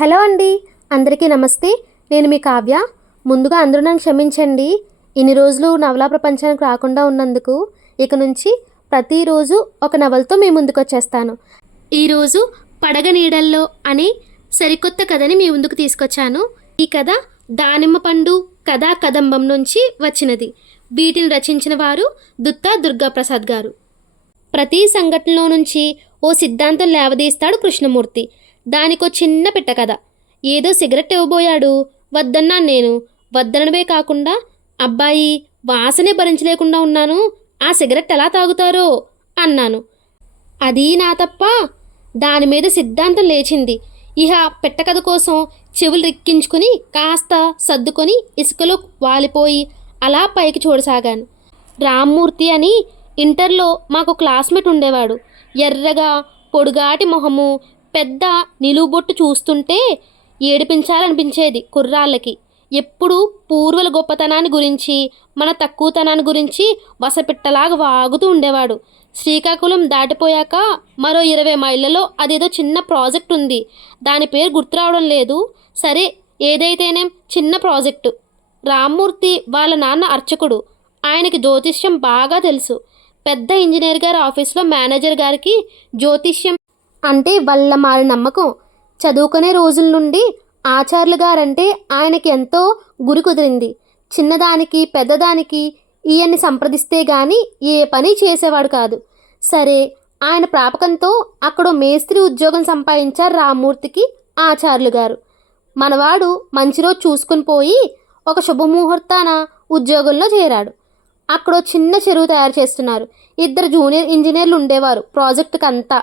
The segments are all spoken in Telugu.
హలో అండి అందరికీ నమస్తే. నేను మీ కావ్య. ముందుగా అందరూ నన్ను క్షమించండి. ఇన్ని రోజులు నవలా ప్రపంచానికి రాకుండా ఉన్నందుకు ఇక నుంచి ప్రతిరోజు ఒక నవలతో మీ ముందుకు వచ్చేస్తాను ఈరోజు పడగ నీడల్లో అనే సరికొత్త కథని మీ ముందుకు తీసుకొచ్చాను. ఈ కథ దానిమ్మ పండు కథా కదంబం నుంచి వచ్చినది. వీటిని రచించిన వారు దుత్తా దుర్గాప్రసాద్ గారు. ప్రతి సంఘటనలో నుంచి ఓ సిద్ధాంతం లేవదీస్తాడు కృష్ణమూర్తి. దానికో చిన్న పిట్ట కథ. ఏదో సిగరెట్ ఇవ్వబోయాడు. వద్దన్నాను నేను. వద్దనడమే కాకుండా అబ్బాయి వాసనే భరించలేకుండా ఉన్నాను. ఆ సిగరెట్ ఎలా తాగుతారో అన్నాను. అది నా తప్ప. దాని మీద సిద్ధాంతం లేచింది. ఇహ పెట్టకథ కోసం చెవులు రిక్కించుకుని కాస్త సర్దుకొని ఇసుకలో వాలిపోయి అలా పైకి చూడసాగాను. రామ్మూర్తి అని ఇంటర్లో మాకు క్లాస్మేట్ ఉండేవాడు. ఎర్రగా పొడుగాటి మొహము పెద్ద నిలువుబొట్టు చూస్తుంటే ఏడిపించాలనిపించేది కుర్రాళ్ళకి. ఎప్పుడు పూర్వల గొప్పతనాన్ని గురించి మన తక్కువతనాన్ని గురించి వసపిట్టలాగా వాగుతూ ఉండేవాడు. శ్రీకాకుళం దాటిపోయాక మరో ఇరవై మైళ్ళలో అదేదో చిన్న ప్రాజెక్ట్ ఉంది. దాని పేరు గుర్తు రావడం లేదు. సరే ఏదైతేనేం చిన్న ప్రాజెక్టు. రామ్మూర్తి వాళ్ళ నాన్న అర్చకుడు. ఆయనకి జ్యోతిష్యం బాగా తెలుసు. పెద్ద ఇంజనీర్ గారి ఆఫీస్లో మేనేజర్ గారికి జ్యోతిష్యం అంటే వాళ్ళ మారి నమ్మకం. చదువుకునే రోజుల నుండి ఆచార్యులు గారంటే ఆయనకి ఎంతో గురి కుదిరింది. చిన్నదానికి పెద్దదానికి ఈయన్ని సంప్రదిస్తే గాని ఏ పని చేసేవాడు కాదు. సరే ఆయన ప్రాపకంతో అక్కడ మేస్త్రి ఉద్యోగం సంపాదించారు రామూర్తికి ఆచార్యులు గారు. మనవాడు మంచి రోజు చూసుకుని పోయి ఒక శుభముహూర్తాన ఉద్యోగంలో చేరాడు. అక్కడ చిన్న చెరువు తయారు చేస్తున్నారు. ఇద్దరు జూనియర్ ఇంజనీర్లు ఉండేవారు ప్రాజెక్టుకంతా.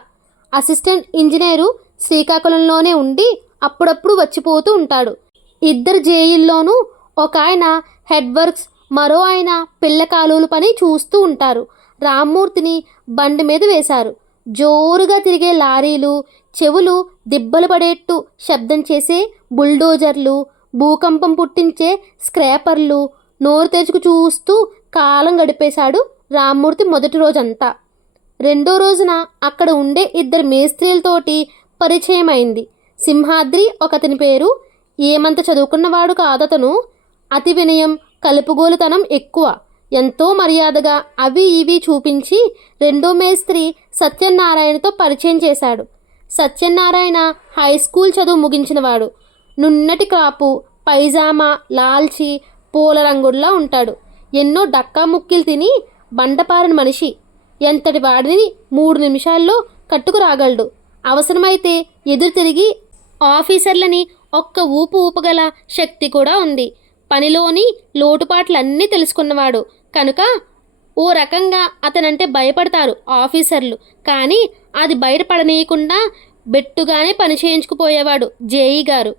అసిస్టెంట్ ఇంజనీరు శ్రీకాకుళంలోనే ఉండి అప్పుడప్పుడు వచ్చిపోతూ ఉంటాడు. ఇద్దరు జేఈల్లోనూ ఒక ఆయన హెడ్ వర్క్స్ మరో ఆయన పిల్ల కాలువలు పని చూస్తూ ఉంటారు. రామ్మూర్తిని బండి మీద వేశారు. జోరుగా తిరిగే లారీలు చెవులు దిబ్బలు పడేట్టు శబ్దం చేసే బుల్డోజర్లు భూకంపం పుట్టించే స్క్రాపర్లు నోరు తెరుచుకు చూస్తూ కాలం గడిపేశాడు రామ్మూర్తి మొదటి రోజంతా. రెండో రోజున అక్కడ ఉండే ఇద్దరు మేస్త్రీలతోటి పరిచయం అయింది సింహాద్రి ఒకతని పేరు ఏమంత చదువుకున్నవాడు కాదతను. అతి వినయం కలుపుగోలుతనం ఎక్కువ. ఎంతో మర్యాదగా అవి ఇవి చూపించి రెండో మేస్త్రి సత్యనారాయణతో పరిచయం చేశాడు. సత్యనారాయణ హై స్కూల్ చదువు ముగించినవాడు. నున్నటి కాపు పైజామా లాల్చి పూల రంగుల్లా ఉంటాడు. ఎన్నో డక్కా ముక్కిలు తిని బండపారిన మనిషి. ఎంతటి వాడిని మూడు నిమిషాల్లో కట్టుకు రాగలడు అవసరమైతే ఎదురు తిరిగి ఆఫీసర్లని ఒక్క ఊపు ఊపగల శక్తి కూడా ఉంది. పనిలోని లోటుపాట్లన్నీ తెలుసుకున్నవాడు. కనుక ఓ రకంగా అతనంటే భయపడతారు ఆఫీసర్లు. కానీ అది బయటపడనీయకుండా బెట్టుగానే పని చేయించుకుపోయేవాడు జేఈ గారు.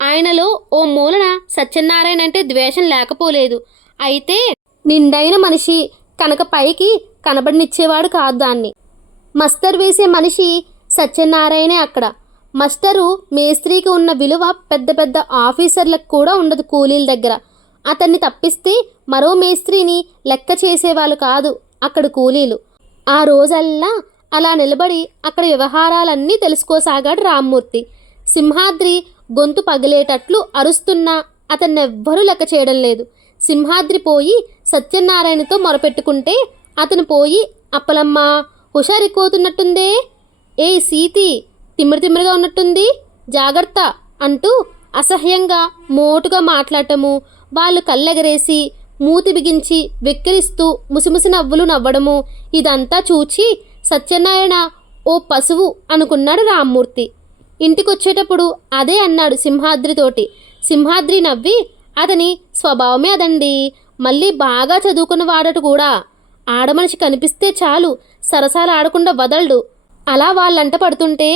ఆయనలో ఓ మూలన సత్యనారాయణ అంటే ద్వేషం లేకపోలేదు. అయితే నిండైన మనిషి కనుక పైకి కనబడినిచ్చేవాడు కాదు దాన్ని. మస్తరు వేసే మనిషి సత్యనారాయణే అక్కడ. మస్టరు మేస్త్రికి ఉన్న విలువ పెద్ద పెద్ద ఆఫీసర్లకు కూడా ఉండదు కూలీల దగ్గర. అతన్ని తప్పిస్తే మరో మేస్త్రిని లెక్క చేసేవాళ్ళు కాదు అక్కడ కూలీలు. ఆ రోజల్లా అలా నిలబడి అక్కడ వ్యవహారాలన్నీ తెలుసుకోసాగాడు రామ్మూర్తి. సింహాద్రి గొంతు పగిలేటట్లు అరుస్తున్నా అతన్నెవ్వరూ లెక్క చేయడం లేదు. సింహాద్రి పోయి సత్యనారాయణతో మొరపెట్టుకుంటే అతను పోయి అప్పలమ్మ హుషారెక్కువతున్నట్టుందే ఏ సీతి తిమ్మిరి తిమ్మిరిగా ఉన్నట్టుంది. జాగ్రత్త అంటూ అసహ్యంగా మోటుగా మాట్లాడటము వాళ్ళు కళ్ళెగరేసి మూతి బిగించి వెక్కిరిస్తూ ముసిముసి నవ్వులు నవ్వడము ఇదంతా చూచి సత్యనారాయణ ఓ పశువు అనుకున్నాడు రామ్మూర్తి. ఇంటికొచ్చేటప్పుడు అదే అన్నాడు సింహాద్రితోటి. సింహాద్రి నవ్వి అతని స్వభావమే అదండి. మళ్ళీ బాగా చదువుకున్న వాడట కూడా. ఆడమనిషి కనిపిస్తే చాలు సరసాలు ఆడకుండా వదలడు. అలా వాళ్ళంట పడుతుంటే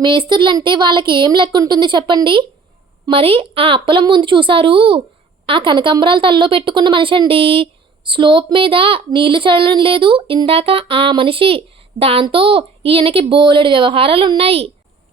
మేస్త్రులంటే వాళ్ళకి ఏం లెక్కుంటుంది చెప్పండి? మరి ఆ అప్పలం ముందు చూశారు? ఆ కనకంబరాలు తల్లో పెట్టుకున్న మనిషి అండి స్లోప్ మీద నీళ్ళు చల్లడం లేదు ఇందాక ఆ మనిషి. దాంతో ఈయనకి బోలెడు వ్యవహారాలు ఉన్నాయి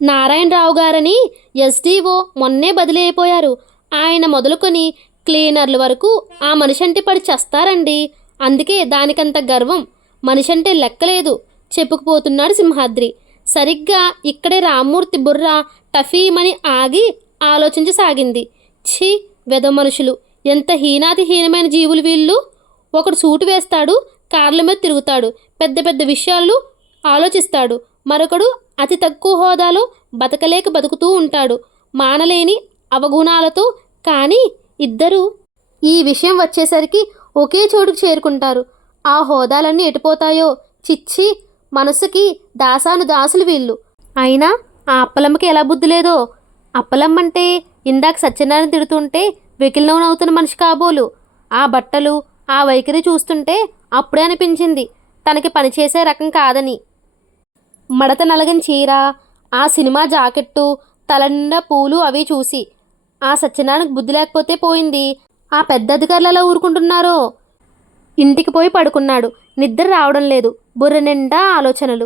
నారాయణరావు గారని ఎస్డీఓ మొన్నే బదిలీ అయిపోయారు. ఆయన మొదలుకొని క్లీనర్ల వరకు ఆ మనిషి అంటే పడి చేస్తారండి. అందుకే దానికంత గర్వం. మనిషి అంటే లెక్కలేదు. చెప్పుకుపోతున్నాడు సింహాద్రి. సరిగ్గా ఇక్కడే రామ్మూర్తి బుర్ర టఫీమని ఆగి ఆలోచించసాగింది ఛీ వెద మనుషులు. ఎంత హీనాతి హీనమైన జీవులు వీళ్ళు. ఒకడు సూటు వేస్తాడు కార్ల మీద తిరుగుతాడు. పెద్ద పెద్ద విషయాలు ఆలోచిస్తాడు. మరొకడు అతి తక్కువ హోదాలో బతకలేక బతుకుతూ ఉంటాడు. మానలేని అవగుణాలతో కానీ ఇద్దరూ ఈ విషయం వచ్చేసరికి ఒకే చోటుకు చేరుకుంటారు. ఆ హోదాలన్నీ ఎటుపోతాయో? చిచ్చి మనసుకి దాసాను దాసులు వీళ్ళు. అయినా ఆ అప్పలమ్మకి ఎలా బుద్ధి లేదో? అప్పలమ్మంటే ఇందాక సత్యనారాయణ తిడుతుంటే వెకిలినవునవుతున్న మనిషి కాబోలు. ఆ బట్టలు ఆ వైఖరి చూస్తుంటే అప్పుడే అనిపించింది తనకి పనిచేసే రకం కాదని. మడత నలగని చీర ఆ సినిమా జాకెట్టు తల పూలు అవి చూసి ఆ సత్యనారాయణకు బుద్ధి లేకపోతే పోయింది. ఆ పెద్ద అధికారులు ఎలా ఊరుకుంటున్నారో? ఇంటికి పోయి పడుకున్నాడు. నిద్ర రావడం లేదు. బుర్ర నిండా ఆలోచనలు.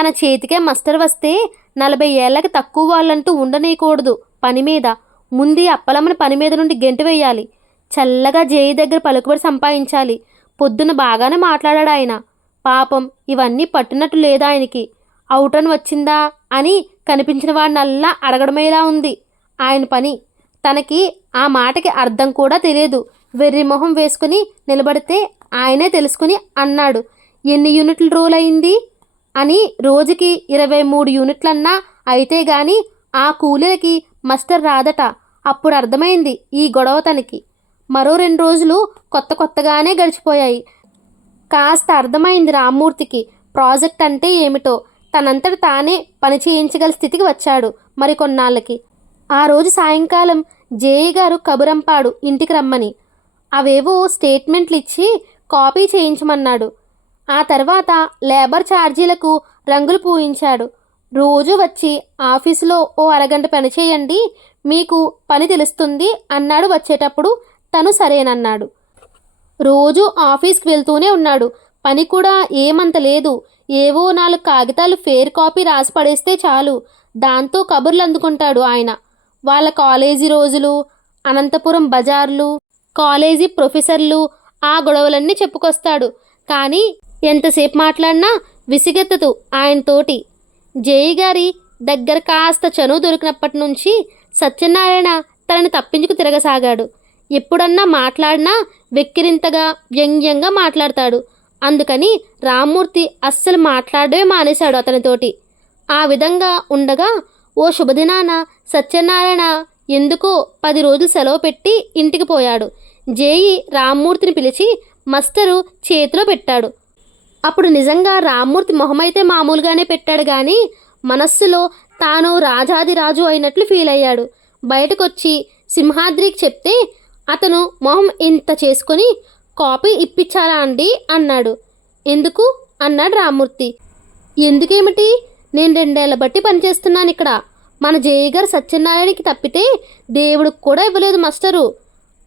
తన చేతికే మస్టర్ వస్తే నలభై ఏళ్ళకి తక్కువ వాళ్ళంటూ ఉండనీయకూడదు పని మీద. ముందు అప్పలమ్మని పని మీద నుండి గెంటు వేయాలి. చల్లగా జేయి దగ్గర పలుకుబడి సంపాదించాలి. పొద్దున బాగానే మాట్లాడాడు ఆయన. పాపం ఇవన్నీ పట్టినట్టు లేదా ఆయనకి. అవుటన్ వచ్చిందా అని కనిపించిన వాడినల్లా అడగడమేలా ఉంది. ఆయన పని తనకి ఆ మాటకి అర్థం కూడా తెలియదు. వెర్రి మొహం వేసుకుని నిలబడితే ఆయనే తెలుసుకుని అన్నాడు. ఎన్ని యూనిట్లు రోల్ అయింది అని రోజుకి ఇరవై మూడు యూనిట్లన్నా అయితే గాని ఆ కూలీలకి మస్టర్ రాదట. అప్పుడు అర్థమైంది ఈ గొడవ తనకి. మరో రెండు రోజులు కొత్త కొత్తగానే గడిచిపోయాయి. కాస్త అర్థమైంది రామ్మూర్తికి ప్రాజెక్ట్ అంటే ఏమిటో. తనంతట తానే పని చేయించగల స్థితికి వచ్చాడు మరికొన్నాళ్ళకి. ఆ రోజు సాయంకాలం జేఈ గారు కబురంపాడు ఇంటికి రమ్మని. అవేవో స్టేట్మెంట్లు ఇచ్చి కాపీ చేయించమన్నాడు. ఆ తర్వాత లేబర్ ఛార్జీలకు రంగులు పూయించాడు. రోజు వచ్చి ఆఫీసులో ఓ అరగంట పని చేయండి మీకు పని తెలుస్తుంది అన్నాడు వచ్చేటప్పుడు తను సరేనన్నాడు. రోజు ఆఫీస్కి వెళ్తూనే ఉన్నాడు. పని కూడా ఏమంత లేదు. ఏవో నాలుగు కాగితాలు ఫేర్ కాపీ రాసి పడేస్తే చాలు. దాంతో కబుర్లు అందుకుంటాడు ఆయన. వాళ్ళ కాలేజీ రోజులు అనంతపురం బజార్లు కాలేజీ ప్రొఫెసర్లు ఆ గొడవలన్నీ చెప్పుకొస్తాడు. కానీ ఎంతసేపు మాట్లాడినా విసిగెత్తదు ఆయనతోటి. జేయి గారి దగ్గర కాస్త చనువు దొరికినప్పటి నుంచి సత్యనారాయణ తనని తప్పించుకు తిరగసాగాడు. ఎప్పుడన్నా మాట్లాడినా వెక్కిరింతగా వ్యంగ్యంగా మాట్లాడతాడు. అందుకని రామ్మూర్తి అస్సలు మాట్లాడమే మానేశాడు అతనితోటి. ఆ విధంగా ఉండగా ఓ శుభదినాన సత్యనారాయణ ఎందుకో పది రోజులు సెలవు పెట్టి ఇంటికి పోయాడు. జేయి రామ్మూర్తిని పిలిచి మస్టరు చేతిలో పెట్టాడు. అప్పుడు నిజంగా రామ్మూర్తి మొహమైతే మామూలుగానే పెట్టాడు కానీ మనస్సులో తాను రాజాది రాజు అయినట్లు ఫీల్ అయ్యాడు. బయటకొచ్చి సింహాద్రికి చెప్తే అతను మొహం ఇంత చేసుకొని కాపీ ఇప్పించాలా అండి అన్నాడు. ఎందుకు? అన్నాడు రామ్మూర్తి. ఎందుకేమిటి? నేను రెండేళ్ళ బట్టి పనిచేస్తున్నాను ఇక్కడ. మన జేఈ గారు సత్యనారాయణకి తప్పితే దేవుడికి కూడా ఇవ్వలేదు మాస్టరు.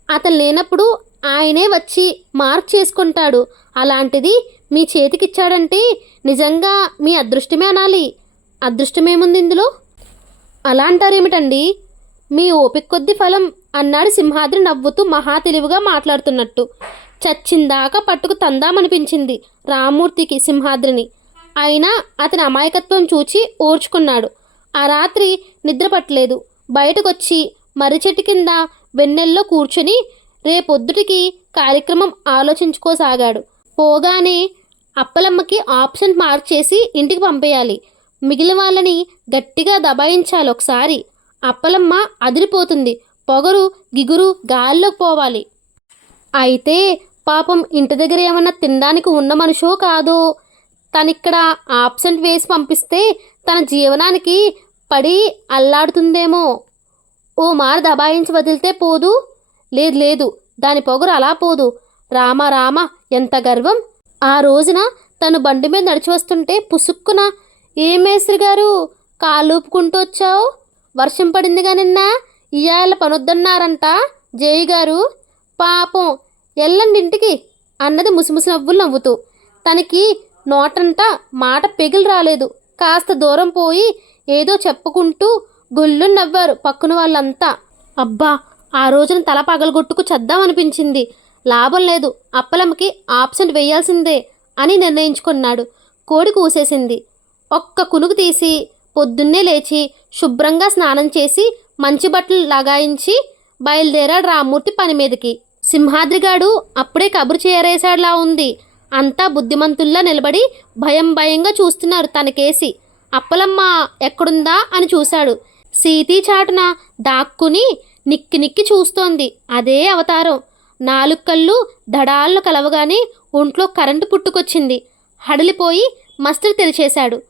అతను లేనప్పుడు ఆయనే వచ్చి మార్క్ చేసుకుంటాడు. అలాంటిది మీ చేతికిచ్చాడంటే నిజంగా మీ అదృష్టమే అనాలి. అదృష్టమేముంది ఇందులో? అలా అంటారేమిటండి? మీ ఓపిక కొద్ది ఫలం అన్నాడు సింహాద్రి నవ్వుతూ మహా తెలివిగా మాట్లాడుతున్నట్టు. చచ్చిందాకా పట్టుకు తందామనిపించింది రామ్మూర్తికి సింహాద్రిని. అయినా అతని అమాయకత్వం చూచి ఓర్చుకున్నాడు. ఆ రాత్రి నిద్రపట్టలేదు బయటకొచ్చి మర్రి చెట్టు కింద వెన్నెల్లో కూర్చొని రేపొద్దుటికి కార్యక్రమం ఆలోచించుకోసాగాడు. పోగానే అప్పలమ్మకి ఆప్షన్ మార్క్ చేసి ఇంటికి పంపేయాలి. మిగిలిన వాళ్ళని గట్టిగా దబాయించాలి ఒకసారి. అప్పలమ్మ అదిరిపోతుంది. పొగరు గిగురు గాల్లోకి పోవాలి. అయితే పాపం ఇంటి దగ్గర ఏమన్నా తినడానికి ఉన్న మనిషో కాదో తనిక్కడ ఆబ్సెంట్ వేసి పంపిస్తే తన జీవనానికి పడి అల్లాడుతుందేమో. ఓ మారు దబాయించి వదిలితే పోదు? లేదు లేదు దాని పొగరు అలా పోదు. రామ రామ ఎంత గర్వం. ఆ రోజున తను బండి మీద నడిచి వస్తుంటే పుసుక్కున ఏ మేస్త్రి గారు కాళ్ళూపుకుంటూ వచ్చావు? వర్షం పడిందిగా నిన్న? ఇవాళ పనొద్దన్నారంట జేయి గారు. పాపం ఎల్లండి ఇంటికి అన్నది ముసిముసి నవ్వులు నవ్వుతూ తనకి నోటంట మాట పెగిలి రాలేదు. కాస్త దూరం పోయి ఏదో చెప్పుకుంటూ గుళ్ళు నవ్వారు పక్కన వాళ్ళంతా. అబ్బా ఆ రోజున తల పగలగొట్టుకు చద్దామనిపించింది లాభం లేదు అప్పలమ్మకి ఆబ్సెంట్ వేయాల్సిందే అని నిర్ణయించుకున్నాడు. కోడి కూసేసింది. ఒక్క కునుకు తీసి పొద్దున్నే లేచి శుభ్రంగా స్నానం చేసి మంచి బట్టలు లగాయించి బయలుదేరాడు రామ్మూర్తి పని మీదకి సింహాద్రిగాడు అప్పుడే కబురు చేరేసాడులా ఉంది. అంతా బుద్ధిమంతుల్లా నిలబడి భయం భయంగా చూస్తున్నారు తనకేసి. అప్పలమ్మ ఎక్కడుందా అని చూశాడు. సీతీ చాటున దాక్కుని నిక్కి నిక్కి చూస్తోంది. అదే అవతారం. నాలుగు కళ్ళు దడాలను కలవగానే ఒంట్లో కరెంటు పుట్టుకొచ్చింది. హడలిపోయి మస్టర్ తెరిచేశాడు.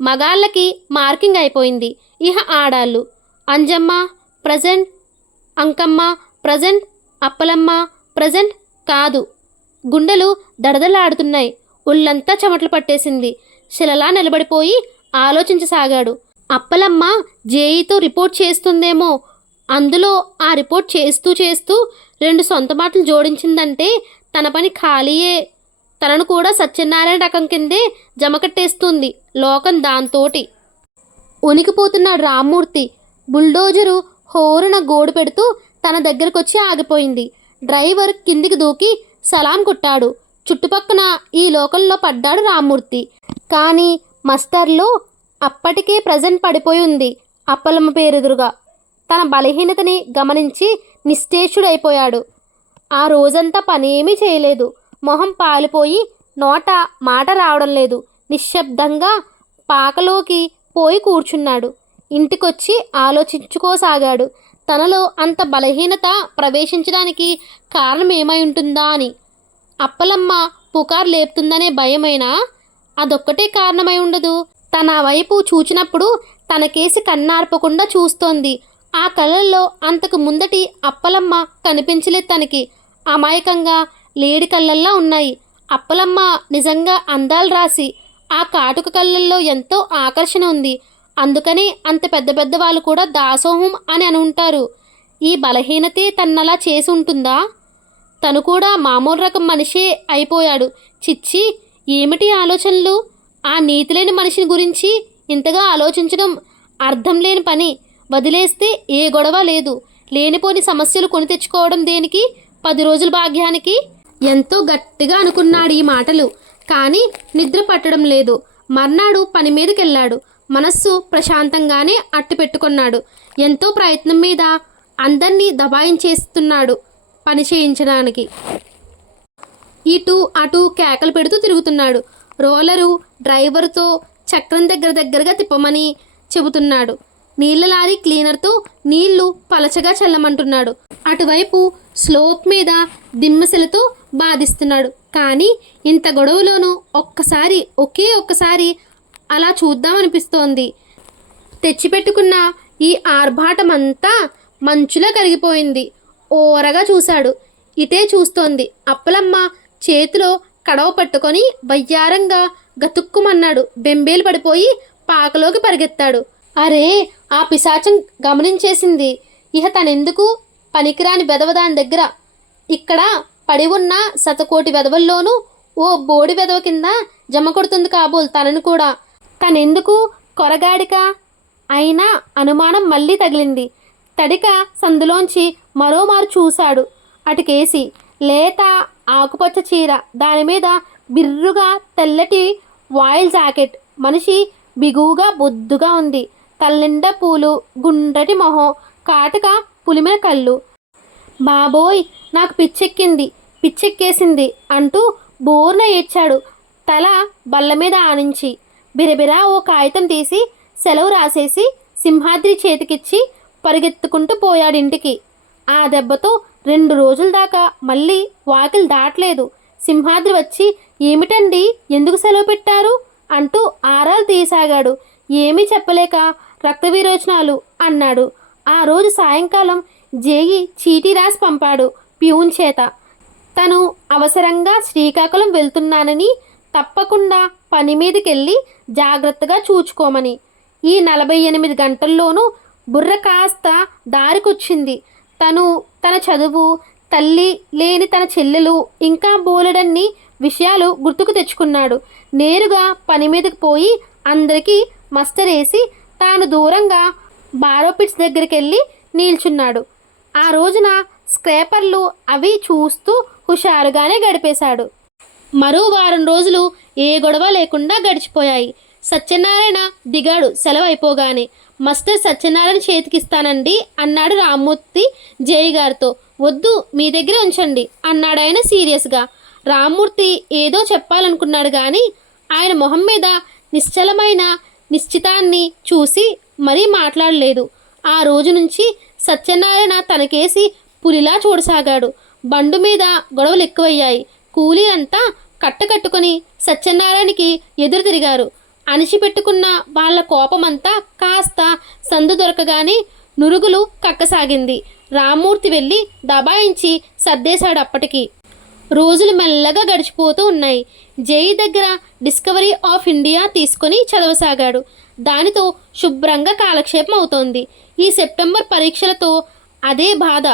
మగాళ్ళకి మార్కింగ్ అయిపోయింది. ఇహ ఆడాళ్ళు. Anjamma present Ankamma present Appalamma present కాదు. గుండెలు దడదలాడుతున్నాయి ఒళ్ళంతా చెమటలు పట్టేసింది. శిలలా నిలబడిపోయి ఆలోచించసాగాడు. అప్పలమ్మ జేఈతో రిపోర్ట్ చేస్తుందేమో. అందులో ఆ రిపోర్ట్ చేస్తూ చేస్తూ రెండు సొంత మాటలు జోడించిందంటే తన పని ఖాళీయే. తనను కూడా సత్యనారాయణ రకం కిందే జమకట్టేస్తుంది లోకం దాంతోటి. ఉనికిపోతున్నాడు రామ్మూర్తి బుల్డోజరు హోరున గోడు పెడుతూ తన దగ్గరకొచ్చి ఆగిపోయింది. డ్రైవర్ కిందికి దూకి సలాం కొట్టాడు. చుట్టుపక్కన ఈ లోకంలో పడ్డాడు రామ్మూర్తి. కానీ మస్టర్లో అప్పటికే ప్రజెంట్ పడిపోయి ఉంది అప్పలమ్మ పేరెదురుగా. తన బలహీనతని గమనించి నిశ్చేషుడైపోయాడు ఆ రోజంతా పనేమీ చేయలేదు. మొహం పాలిపోయి నోట మాట రావడం లేదు. నిశ్శబ్దంగా పాకలోకి పోయి కూర్చున్నాడు. ఇంటికొచ్చి ఆలోచించుకోసాగాడు. తనలో అంత బలహీనత ప్రవేశించడానికి కారణం ఏమై ఉంటుందా అని. అప్పలమ్మ పుకారు లేపుతుందనే భయమైనా అదొక్కటే కారణమై ఉండదు. తన వైపు చూచినప్పుడు తనకేసి కన్నార్పకుండా చూస్తోంది. ఆ కళ్ళల్లో అంతకు ముందటి అప్పలమ్మ కనిపించలేదు తనకి. అమాయకంగా లేడి కళ్ళల్లా ఉన్నాయి. అప్పలమ్మ నిజంగా అందాలు రాసి ఆ కాటుక కళ్ళల్లో ఎంతో ఆకర్షణ ఉంది. అందుకనే అంత పెద్ద పెద్ద వాళ్ళు కూడా దాసోహం అని అని ఉంటారు. ఈ బలహీనతే తన్నలా చేసి ఉంటుందా? తను కూడా మామూలు రకం మనిషే అయిపోయాడు. చిచ్చి ఏమిటి ఆలోచనలు? ఆ నీతి లేని మనిషిని గురించి ఇంతగా ఆలోచించడం అర్థం లేని పని. వదిలేస్తే ఏ గొడవ లేదు. లేనిపోని సమస్యలు కొని తెచ్చుకోవడం దేనికి? పది రోజుల భాగ్యానికి? ఎంతో గట్టిగా అనుకున్నాడు ఈ మాటలు. కానీ నిద్ర పట్టడం లేదు. మర్నాడు పని మీదకి వెళ్ళాడు మనస్సు ప్రశాంతంగానే అట్టు పెట్టుకున్నాడు. ఎంతో ప్రయత్నం మీద అందరినీ దబాయించేస్తున్నాడు పని చేయించడానికి. ఇటు అటు కేకలు పెడుతూ తిరుగుతున్నాడు. రోలరు డ్రైవర్తో చక్రం దగ్గర దగ్గరగా తిప్పమని చెబుతున్నాడు. నీళ్ళ లారీ క్లీనర్తో నీళ్ళు పలచగా చల్లమంటున్నాడు. అటువైపు స్లోప్ మీద దిమ్మశలతో బాధిస్తున్నాడు. కానీ ఇంత గొడవలోనూ ఒక్కసారి ఒకే ఒక్కసారి అలా చూద్దామనిపిస్తోంది. తెచ్చిపెట్టుకున్న ఈ ఆర్భాటమంతా మంచులా కరిగిపోయింది. ఓరగా చూశాడు. ఇటే చూస్తోంది. అప్పలమ్మ చేతిలో కడవ పట్టుకొని వయ్యారంగా గతుక్కుమన్నాడు. బెంబేలు పడిపోయి పాకలోకి పరిగెత్తాడు. అరే ఆ పిశాచం గమనించేసింది. ఇహ తనెందుకు? పనికిరాని వెదవ దాని దగ్గర. ఇక్కడ పడి ఉన్న శతకోటి వెధవల్లోనూ ఓ బోడి వెధవ కింద జమ కొడుతుంది కాబోలు తనను కూడా. తనెందుకు కొరగాడిక? అయినా అనుమానం మళ్ళీ తగిలింది. తడిక సందులోంచి మరోమారు చూశాడు. అటుకేసి లేత ఆకుపచ్చ చీర దాని మీద బిర్రుగా తెల్లటి వాయిల్ జాకెట్. మనిషి బిగువుగా బొద్దుగా ఉంది. తల్లిండా పూలు గుండ్రటి మొహం కాటుక పులిమిన కళ్ళు. బాబోయ్ నాకు పిచ్చెక్కింది పిచ్చెక్కేసింది అంటూ బోర్న ఏడ్చాడు. తల బల్ల మీద ఆనించి. బిరబిరా ఓ కాగితం తీసి సెలవు రాసేసి సింహాద్రి చేతికిచ్చి పరిగెత్తుకుంటూ పోయాడింటికి. ఆ దెబ్బతో రెండు రోజుల దాకా మళ్ళీ వాకిలు దాటలేదు. సింహాద్రి వచ్చి ఏమిటండి? ఎందుకు సెలవు పెట్టారు? అంటూ ఆరాలు తీసాగాడు ఏమీ చెప్పలేక రక్త విరోచనాలు అన్నాడు. ఆ రోజు సాయంకాలం జేయి చీటీ రాసి పంపాడు ప్యూన్ చేత. తను అవసరంగా శ్రీకాకుళం వెళ్తున్నానని తప్పకుండా పని మీదకెళ్ళి జాగ్రత్తగా చూచుకోమని. ఈ నలభై ఎనిమిది గంటల్లోనూ బుర్ర కాస్త దారికొచ్చింది. తను తన చదువు తల్లి లేని తన చెల్లెలు ఇంకా బోలెడన్ని విషయాలు గుర్తుకు తెచ్చుకున్నాడు. నేరుగా పని మీదకి పోయి అందరికీ మస్తరేసి తాను దూరంగా బారోపిట్స్ దగ్గరికి వెళ్ళి నిల్చున్నాడు. ఆ రోజున స్క్రేపర్లు అవి చూస్తూ హుషారుగానే గడిపేశాడు. మరో వారం రోజులు ఏ గొడవ లేకుండా గడిచిపోయాయి. సత్యనారాయణ దిగాడు సెలవు అయిపోగానే మస్టర్ సత్యనారాయణ చేతికిస్తానండి అన్నాడు రామ్మూర్తి జయ్ గారితో. వద్దు మీ దగ్గర ఉంచండి అన్నాడు ఆయన సీరియస్గా. రామ్మూర్తి ఏదో చెప్పాలనుకున్నాడు కానీ ఆయన మొహం మీద నిశ్చలమైన నిశ్చితాన్ని చూసి మరీ మాట్లాడలేదు. ఆ రోజు నుంచి సత్యనారాయణ తనకేసి పులిలా చూడసాగాడు. బండు మీద గొడవలు ఎక్కువయ్యాయి. కూలీలంతా కట్టకట్టుకొని సత్యనారాయణకి ఎదురు తిరిగారు. అణిచిపెట్టుకున్న వాళ్ళ కోపమంతా కాస్త సందు దొరకగానే నురుగులు కక్కసాగింది. రామ్మూర్తి వెళ్ళి దబాయించి సర్దేశాడు అప్పటికి రోజులు మెల్లగా గడిచిపోతూ ఉన్నాయి. జై దగ్గర డిస్కవరీ ఆఫ్ ఇండియా తీసుకొని చదవసాగాడు. దానితో శుభ్రంగా కాలక్షేపం అవుతోంది ఈ సెప్టెంబర్ పరీక్షలతో అదే బాధ.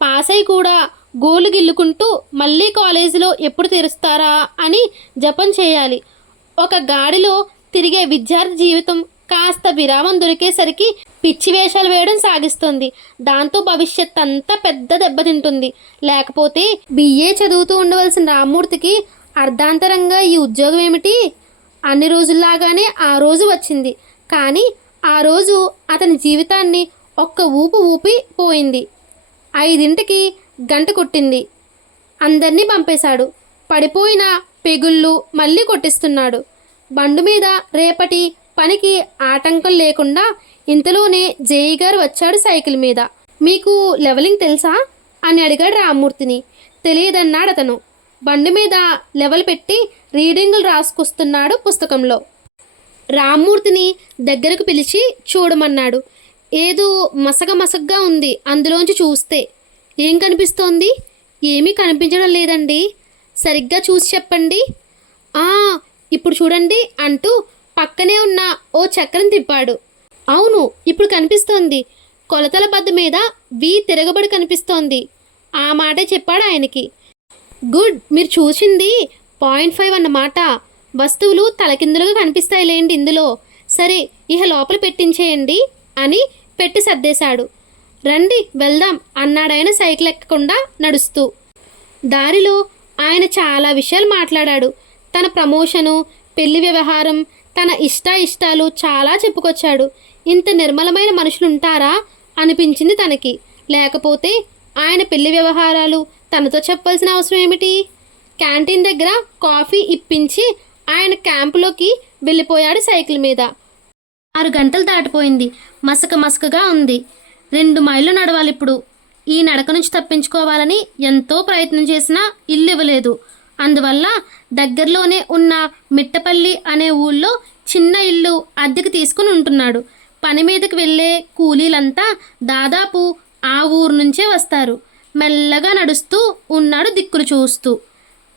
పాస్ అయి కూడా గోలు గిల్లుకుంటూ మళ్ళీ కాలేజీలో ఎప్పుడు తెరుస్తారా అని జపం చేయాలి. ఒక గాడిలో తిరిగే విద్యార్థి జీవితం కాస్త విరామం దొరికేసరికి పిచ్చి వేషాలు వేయడం సాగిస్తుంది. దాంతో భవిష్యత్ అంతా పెద్ద దెబ్బతింటుంది లేకపోతే బిఏ చదువుతూ ఉండవలసిన రామ్మూర్తికి అర్ధాంతరంగా ఈ ఉద్యోగం ఏమిటి? అన్ని రోజుల్లాగానే ఆ రోజు వచ్చింది. కానీ ఆ రోజు అతని జీవితాన్ని ఒక్క ఊపు ఊపి పోయింది. ఐదింటికి గంట కొట్టింది. అందర్నీ పంపేశాడు. పడిపోయిన పెగుళ్ళు మళ్ళీ కొట్టిస్తున్నాడు. బండు మీద రేపటి పనికి ఆటంకం లేకుండా ఇంతలోనే జేఈ గారు వచ్చాడు సైకిల్ మీద. మీకు లెవలింగ్ తెలుసా? అని అడిగాడు రామ్మూర్తిని. తెలియదన్నాడు అతను. బండి మీద లెవెల్ పెట్టి రీడింగులు రాసుకొస్తున్నాడు పుస్తకంలో. రామ్మూర్తిని దగ్గరకు పిలిచి చూడమన్నాడు. ఏదో మసగ మసగ్గా ఉంది అందులోంచి చూస్తే. ఏం కనిపిస్తోంది? ఏమీ కనిపించడం లేదండి. సరిగ్గా చూసి చెప్పండి. ఆ ఇప్పుడు చూడండి అంటూ పక్కనే ఉన్న ఓ చక్రం తిప్పాడు. అవును ఇప్పుడు కనిపిస్తోంది. కొలతల బద్ద మీద వి తిరగబడి కనిపిస్తోంది. ఆ మాటే చెప్పాడు ఆయనకి. గుడ్ మీరు చూసింది పాయింట్ ఫైవ్ అన్నమాట. వస్తువులు తలకిందులుగా కనిపిస్తాయిలేండి ఇందులో. సరే ఇహ లోపల పెట్టించేయండి అని పెట్టి సర్దేశాడు. రండి వెళ్దాం అన్నాడాయన సైకిల్ ఎక్కకుండా నడుస్తూ. దారిలో ఆయన చాలా విషయాలు మాట్లాడాడు. తన ప్రమోషను పెళ్ళి వ్యవహారం తన ఇష్ట ఇష్టాలు చాలా చెప్పుకొచ్చాడు. ఇంత నిర్మలమైన మనుషులు ఉంటారా అనిపించింది తనకి. లేకపోతే ఆయన పెళ్ళి వ్యవహారాలు తనతో చెప్పాల్సిన అవసరం ఏమిటి? క్యాంటీన్ దగ్గర కాఫీ ఇప్పించి ఆయన క్యాంపులోకి వెళ్ళిపోయాడు సైకిల్ మీద. ఆరు గంటలు దాటిపోయింది. మసక మసకగా ఉంది. రెండు మైళ్ళు నడవాలి ఇప్పుడు. ఈ నడక నుంచి తప్పించుకోవాలని ఎంతో ప్రయత్నం చేసినా ఇల్లు ఇవ్వలేదు. అందువల్ల దగ్గరలోనే ఉన్న మిట్టపల్లి అనే ఊళ్ళో చిన్న ఇల్లు అద్దెకు తీసుకుని ఉంటున్నాడు. పని మీదకి వెళ్ళే కూలీలంతా దాదాపు ఆ ఊరు నుంచే వస్తారు. మెల్లగా నడుస్తూ ఉన్నాడు దిక్కులు చూస్తూ.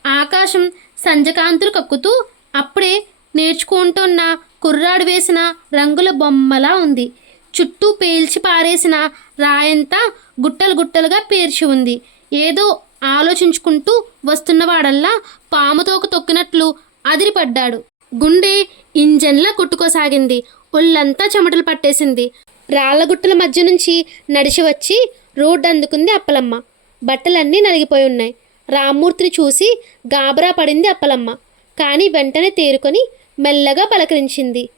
ఆకాశం సంజకాంతులు కక్కుతూ అప్పుడే నేర్చుకుంటున్న కుర్రాడు వేసిన రంగుల బొమ్మలా ఉంది. చుట్టూ పేల్చి పారేసిన రాయంతా గుట్టలు గుట్టలుగా పేర్చి ఉంది. ఏదో ఆలోచించుకుంటూ వస్తున్నవాడల్లా పాముతోక తొక్కినట్లు అదిరిపడ్డాడు. గుండె ఇంజన్లా కొట్టుకోసాగింది. ఒళ్ళంతా చెమటలు పట్టేసింది. రాళ్ళగుట్టల మధ్య నుంచి నడిచి వచ్చి రోడ్డు అందుకుంది అప్పలమ్మ. బట్టలన్నీ నలిగిపోయి ఉన్నాయి. రామ్మూర్తిని చూసి గాబరా పడింది అప్పలమ్మ. కానీ వెంటనే తేరుకొని మెల్లగా పలకరించింది.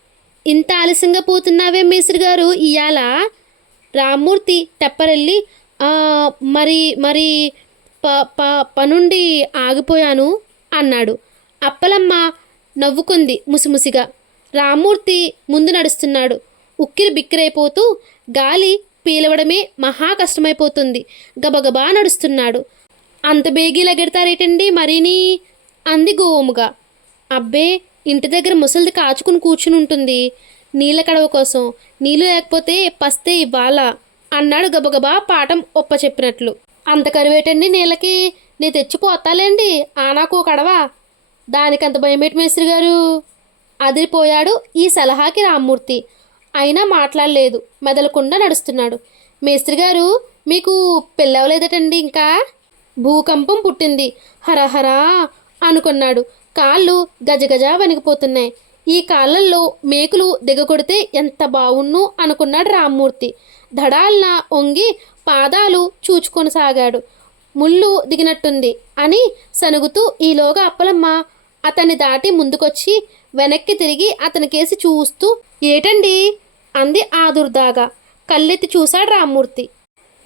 ఇంత ఆలస్యంగా పోతున్నావే మేస్త్రి గారు? ఇవాళ రామ్మూర్తి తెప్పరెళ్ళి మరి మరి ప ప పనుండి ఆగిపోయాను అన్నాడు. అప్పలమ్మ నవ్వుకుంది ముసిముసిగా. రామ్మూర్తి ముందు నడుస్తున్నాడు. ఉక్కిరి బిక్కిరైపోతూ గాలి పీలవడమే మహా కష్టమైపోతుంది. గబగబా నడుస్తున్నాడు. అంత బేగీ లగెడతారేటండి మరీని? అంది గోముగా అబ్బే ఇంటి దగ్గర ముసలిది కాచుకుని కూర్చుని ఉంటుంది. నీళ్ళ కడవ కోసం. నీళ్ళు లేకపోతే పస్తే ఇవ్వాలా అన్నాడు గబగబా పాఠం ఒప్ప చెప్పినట్లు. అంత కరువేటండి నీళ్ళకి. నీ తెచ్చిపోతాలేండి ఆనాకు కడవా దానికంత భయమేటి మేస్త్రి గారు? అదిరిపోయాడు ఈ సలహాకి రామ్మూర్తి. అయినా మాట్లాడలేదు. మెదలకుండా నడుస్తున్నాడు. మేస్త్రి గారు మీకు పెళ్ళవలేదటండి ఇంకా? భూకంపం పుట్టింది. హరహరా అనుకున్నాడు. కాళ్ళు గజగజ వణికిపోతున్నాయి ఈ కాళ్ళల్లో మేకులు దిగకొడితే ఎంత బావున్ను అనుకున్నాడు రామ్మూర్తి. ధడాల్న వంగి పాదాలు చూచుకొని సాగాడు ముళ్ళు దిగినట్టుంది అని సనుగుతూ ఈలోగా అప్పలమ్మ అతన్ని దాటి ముందుకొచ్చి వెనక్కి తిరిగి అతనికేసి చూస్తూ ఏటండి? అంది ఆదుర్దాగా. కళ్ళెత్తి చూశాడు రామ్మూర్తి.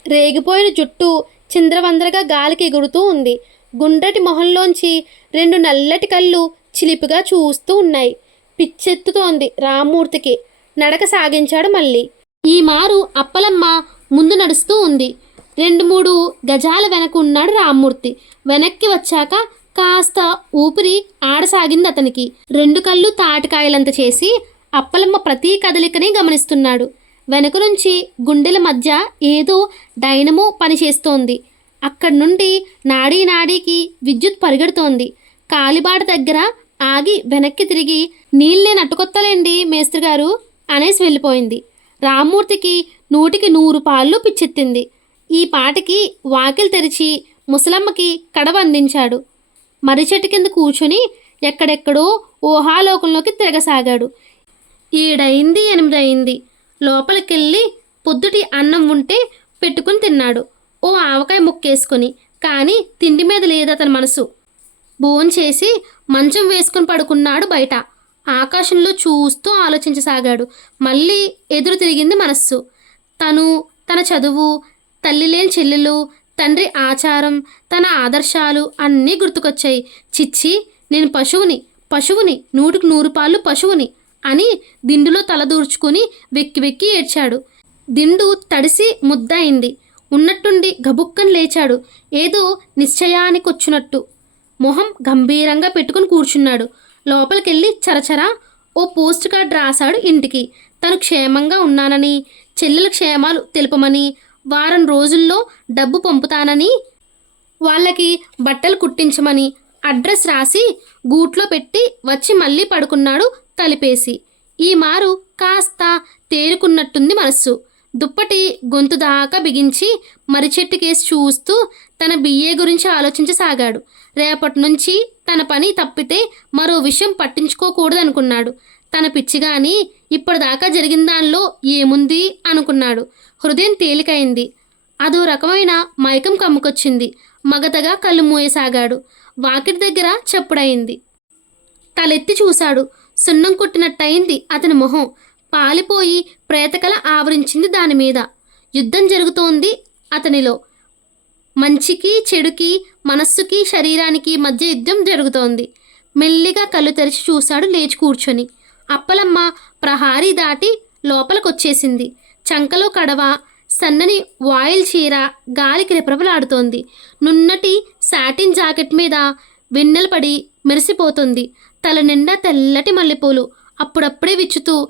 రేగిపోయిన జుట్టు చింద్రవందరగా గాలికి ఎగురుతూ ఉంది. గుండ్రటి మొహంలోంచి రెండు నల్లటి కళ్ళు చిలిపిగా చూస్తూ ఉన్నాయి. పిచ్చెత్తుతోంది రామ్మూర్తికి. నడక సాగించాడు మళ్ళీ. ఈ మారు అప్పలమ్మ ముందు నడుస్తూ ఉంది. రెండు మూడు గజాల వెనక ఉన్నాడు రామ్మూర్తి. వెనక్కి వచ్చాక కాస్త ఊపిరి ఆడసాగింది అతనికి. రెండు కళ్ళు తాటికాయలంత చేసి అప్పలమ్మ ప్రతి కదలికని గమనిస్తున్నాడు. వెనక నుంచి గుండెల మధ్య ఏదో డైనమో పనిచేస్తోంది. అక్కడి నుండి నాడీ నాడీకి విద్యుత్ పరిగెడుతోంది. కాలిబాట దగ్గర ఆగి వెనక్కి తిరిగి నీళ్ళే నట్టుకొత్తలేండి మేస్త్రి గారు అనేసి వెళ్ళిపోయింది. రామ్మూర్తికి నూటికి నూరు పాళ్ళు పిచ్చెత్తింది. ఈ పాటకి వాకిలి తెరిచి ముసలమ్మకి కడవ అందించాడు. మర్రి చెట్టు కింద కూర్చొని ఎక్కడెక్కడో ఊహాలోకంలోకి తిరగసాగాడు. ఏడయింది ఎనిమిది అయింది లోపలికెళ్ళి పొద్దుటి అన్నం ఉంటే పెట్టుకుని తిన్నాడు. ఓ ఆవకాయ ముక్కేసుకొని కానీ తిండి మీద లేదు అతని మనసు భోంచేసి మంచం వేసుకుని పడుకున్నాడు బయట. ఆకాశంలో చూస్తూ ఆలోచించసాగాడు. మళ్ళీ ఎదురు తిరిగింది మనస్సు. తను తన చదువు తల్లి లేని చెల్లెలు తండ్రి ఆచారం తన ఆదర్శాలు అన్నీ గుర్తుకొచ్చాయి. చిచ్చి నేను పశువుని పశువుని నూటికి నూరు పాళ్ళు పశువుని అని దిండులో తలదూర్చుకుని వెక్కి వెక్కి ఏడ్చాడు. దిండు తడిసి ముద్దయింది. ఉన్నట్టుండి గబుక్కని లేచాడు. ఏదో నిశ్చయానికొచ్చినట్టు. మొహం గంభీరంగా పెట్టుకుని కూర్చున్నాడు. లోపలికెళ్ళి చరచరా ఓ పోస్ట్ కార్డ్ రాశాడు ఇంటికి. తను క్షేమంగా ఉన్నానని చెల్లెల క్షేమాలు తెలుపమని వారం రోజుల్లో డబ్బు పంపుతానని వాళ్ళకి బట్టలు కుట్టించమని అడ్రస్ రాసి గూట్లో పెట్టి వచ్చి మళ్ళీ పడుకున్నాడు తలిపేసి. ఈ మారు కాస్త తేరుకున్నట్టుంది మనస్సు. దుప్పటి గొంతు దాకా బిగించి మర్రి చెట్టు కేసి చూస్తూ తన బిఏ గురించి ఆలోచించసాగాడు. రేపటి నుంచి తన పని తప్పితే మరో విషయం పట్టించుకోకూడదనుకున్నాడు. తన పిచ్చిగాని ఇప్పటిదాకా జరిగిన దానిలో ఏముంది అనుకున్నాడు. హృదయం తేలికైంది. అదో రకమైన మైకం కమ్ముకొచ్చింది. మగతగా కళ్ళు మూయసాగాడు. వాకిటి దగ్గర చెప్పుడయింది. తలెత్తి చూశాడు. సున్నం కొట్టినట్టయింది అతని మొహం. పాలిపోయి ప్రేతకల ఆవరించింది దాని మీద యుద్ధం జరుగుతోంది అతనిలో. మంచికి చెడుకి మనస్సుకి శరీరానికి మధ్య యుద్ధం జరుగుతోంది. మెల్లిగా కళ్ళు తెరిచి చూశాడు లేచి కూర్చొని. అప్పలమ్మ ప్రహారీ దాటి లోపలికొచ్చేసింది. చంకలో కడవ సన్నని వాయిల్ చీర గాలికి రెపరెపలాడుతోంది. నున్నటి సాటిన్ జాకెట్ మీద వెన్నెలపడి మెరిసిపోతుంది. తల నిండా తెల్లటి మల్లెపూలు. అప్పుడప్పుడే విచ్చుతూ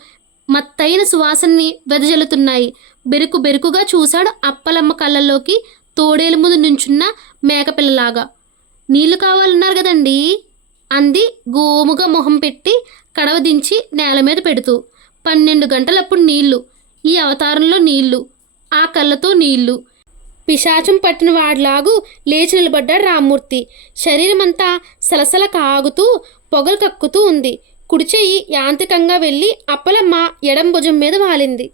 మత్తైన సువాసనని వెదజల్లుతున్నాయి. బెరుకు బెరుకుగా చూశాడు అప్పలమ్మ కళ్ళల్లోకి తోడేలు ముందు నుంచున్న మేకపిల్లలాగా. నీళ్ళు కావాలన్నారు కదండి? అంది గోముగా మొహం పెట్టి కడవ దించి నేల మీద పెడుతూ. పన్నెండు గంటలప్పుడు నీళ్ళు ఈ అవతారంలో నీళ్ళు ఆ కళ్ళతో నీళ్ళు పిశాచం పట్టిన వాడిలాగు లేచి నిలబడ్డాడు రామ్మూర్తి. శరీరమంతా సలసల కాగుతూ పొగలు కక్కుతూ ఉంది. కుడిచెయ్యి యాంత్రికంగా వెళ్ళి అప్పలమ్మ ఎడం భుజం మీద వాలింది.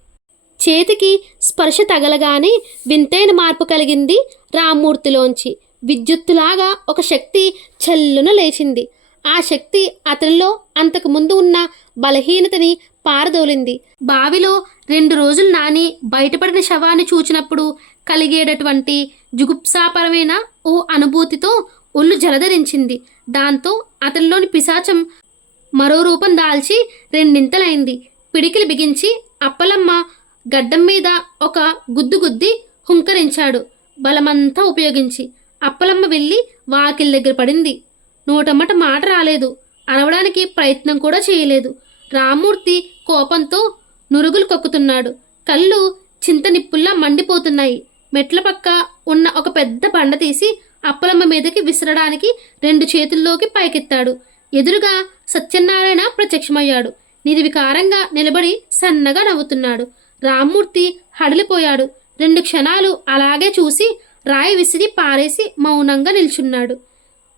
చేతికి స్పర్శ తగలగానే వింతైన మార్పు కలిగింది రామ్మూర్తిలోంచి. విద్యుత్తులాగా ఒక శక్తి చల్లున లేచింది. ఆ శక్తి అతనిలో అంతకు ముందు ఉన్న బలహీనతని పారదోలింది. బావిలో రెండు రోజులు నాని బయటపడిన శవాన్ని చూచినప్పుడు కలిగేటటువంటి జుగుప్సాపరమైన ఓ అనుభూతితో ఒళ్ళు జలధరించింది. దాంతో అతనిలోని పిశాచం మరో రూపం దాల్చి రెండింతలైంది. పిడికిలి బిగించి అప్పలమ్మ గడ్డం మీద ఒక గుద్దు గుద్ది హుంకరించాడు. బలమంతా ఉపయోగించి అప్పలమ్మ వెళ్ళి వాకిల్ దగ్గర పడింది. నోటమ్మట మాట రాలేదు. అరవడానికి ప్రయత్నం కూడా చేయలేదు. రామూర్తి కోపంతో నురుగులు కొక్కుతున్నాడు. కళ్ళు చింత నిప్పుల్లా మండిపోతున్నాయి. మెట్ల పక్క ఉన్న ఒక పెద్ద బండ తీసి అప్పలమ్మ మీదకి విసరడానికి రెండు చేతుల్లోకి పైకెత్తాడు. ఎదురుగా సత్యనారాయణ ప్రత్యక్షమయ్యాడు. నిర్వికారంగా నిలబడి సన్నగా నవ్వుతున్నాడు. రామ్మూర్తి హడలిపోయాడు. రెండు క్షణాలు అలాగే చూసి రాయి విసిరి పారేసి మౌనంగా నిల్చున్నాడు.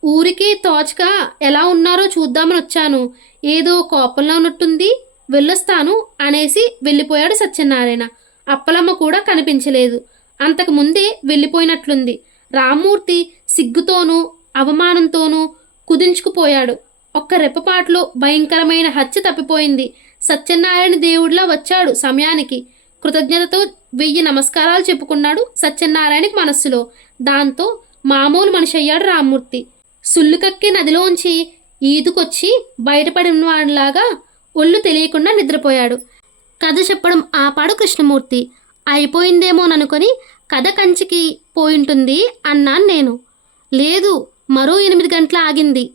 ఊరికి తోచక ఎలా ఉన్నారో చూద్దామని వచ్చాను. ఏదో కోపంలో ఉన్నట్టుంది. వెళ్ళొస్తాను అనేసి వెళ్ళిపోయాడు సత్యనారాయణ. అప్పలమ్మ కూడా కనిపించలేదు. అంతకు ముందే వెళ్ళిపోయినట్లుంది. రామ్మూర్తి సిగ్గుతోనూ అవమానంతోనూ కుదించుకుపోయాడు. ఒక్క రెప్పపాట్లో భయంకరమైన హత్య తప్పిపోయింది. సత్యనారాయణ దేవుడిలా వచ్చాడు సమయానికి. కృతజ్ఞతతో వెయ్యి నమస్కారాలు చెప్పుకున్నాడు సత్యనారాయణకి మనస్సులో. దాంతో మామూలు మనిషి అయ్యాడు రామ్మూర్తి. సుల్లుకక్కి నదిలోంచి ఈదుకొచ్చి బయటపడిన వాడిలాగా ఒళ్ళు తెలియకుండా నిద్రపోయాడు. కథ చెప్పడం ఆపాడు కృష్ణమూర్తి. అయిపోయిందేమోననుకొని కథ కంచికి పోయింటుంది అన్నాను నేను. లేదు మరో ఎనిమిది గంటల ఆగింది.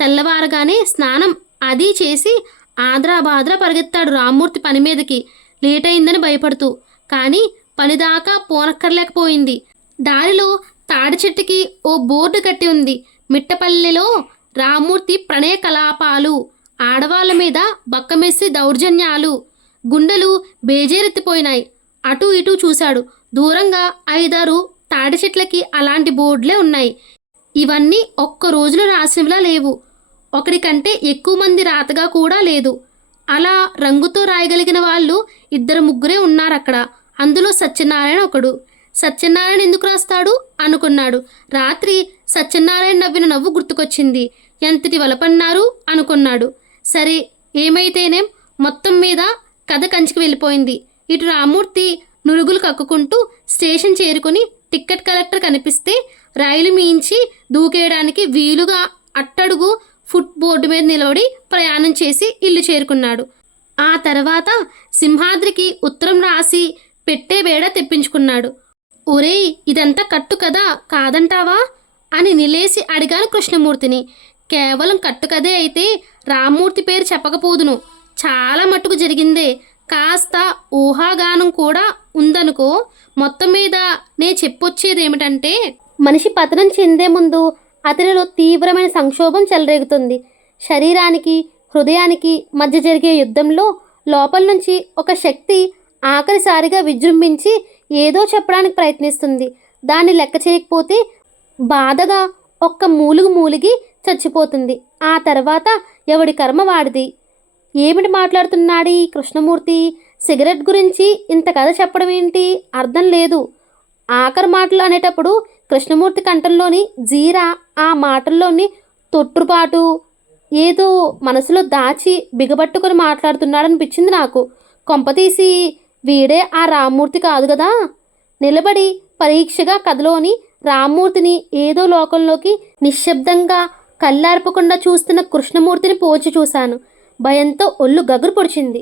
తెల్లవారగానే స్నానం అది చేసి ఆద్రాబాద్ర పరిగెత్తాడు రామ్మూర్తి పని మీదకి. లేట్ అయిందని భయపడుతూ. కానీ పని దాకా పోనక్కర్లేకపోయింది. దారిలో తాడి చెట్టుకి ఓ బోర్డు కట్టి ఉంది. మిట్టపల్లిలో రామ్మూర్తి ప్రణయ కలాపాలు ఆడవాళ్ళ మీద బక్కమెస్సి దౌర్జన్యాలు గుండెలు బేజేరెత్తిపోయినాయి. అటు ఇటు చూశాడు. దూరంగా ఐదారు తాడి చెట్లకి అలాంటి బోర్డులే ఉన్నాయి. ఇవన్నీ ఒక్క రోజులో రాసినవిలా లేవు. ఒకరికంటే ఎక్కువ మంది రాతగా కూడా లేదు. అలా రంగుతో రాయగలిగిన వాళ్ళు ఇద్దరు ముగ్గురే ఉన్నారు అక్కడ అందులో సత్యనారాయణ ఒకడు. సత్యనారాయణ ఎందుకు రాస్తాడు? అనుకున్నాడు. రాత్రి సత్యనారాయణ నవ్విన నవ్వు గుర్తుకొచ్చింది. ఎంతటి వలపన్నారు? అనుకున్నాడు. సరే ఏమైతేనేం? మొత్తం మీద కథ కంచికి వెళ్ళిపోయింది. ఇటు రామూర్తి నురుగులు కక్కుకుంటూ స్టేషన్ చేరుకుని టికెట్ కలెక్టర్ కనిపిస్తే రైలు మించి దూకేయడానికి వీలుగా అట్టడుగు ఫుట్ బోర్డు మీద నిలబడి ప్రయాణం చేసి ఇల్లు చేరుకున్నాడు. ఆ తర్వాత సింహాద్రికి ఉత్తరం రాసి పెట్టే బేడ తెప్పించుకున్నాడు. ఒరేయ్ ఇదంతా కట్టు కదా కాదంటావా? అని నిలేసి అడిగాను కృష్ణమూర్తిని. కేవలం కట్టు కదే అయితే రామ్మూర్తి పేరు చెప్పకపోదును. చాలా మట్టుకు జరిగిందే. కాస్త ఊహాగానం కూడా ఉందనుకో మొత్తం మీద నే చెప్పొచ్చేది ఏమిటంటే మనిషి పతనం చెందే ముందు అతనిలో తీవ్రమైన సంక్షోభం చెలరేగుతుంది. శరీరానికి హృదయానికి మధ్య జరిగే యుద్ధంలో లోపల నుంచి ఒక శక్తి ఆఖరిసారిగా విజృంభించి ఏదో చెప్పడానికి ప్రయత్నిస్తుంది. దాన్ని లెక్క చేయకపోతే బాధగా ఒక్క మూలుగు మూలిగి చచ్చిపోతుంది. ఆ తర్వాత ఎవడి కర్మ వాడిది? ఏమిటి మాట్లాడుతున్నాడు ఈ కృష్ణమూర్తి? సిగరెట్ గురించి ఇంత కథ చెప్పడం ఏంటి? అర్థం లేదు. ఆఖరి మాటలు అనేటప్పుడు కృష్ణమూర్తి కంఠంలోని జీరా ఆ మాటల్లోని తొట్టుపాటు ఏదో మనసులో దాచి బిగబట్టుకొని మాట్లాడుతున్నాడనిపించింది నాకు. కొంపతీసి వీడే ఆ రామ్మూర్తి కాదు కదా నిలబడి పరీక్షగా కథలోని రామ్మూర్తిని ఏదో లోకంలోకి నిశ్శబ్దంగా కళ్ళార్పకుండా చూస్తున్న కృష్ణమూర్తిని పోచి చూశాను. భయంతో ఒళ్ళు గగురు పొడిచింది.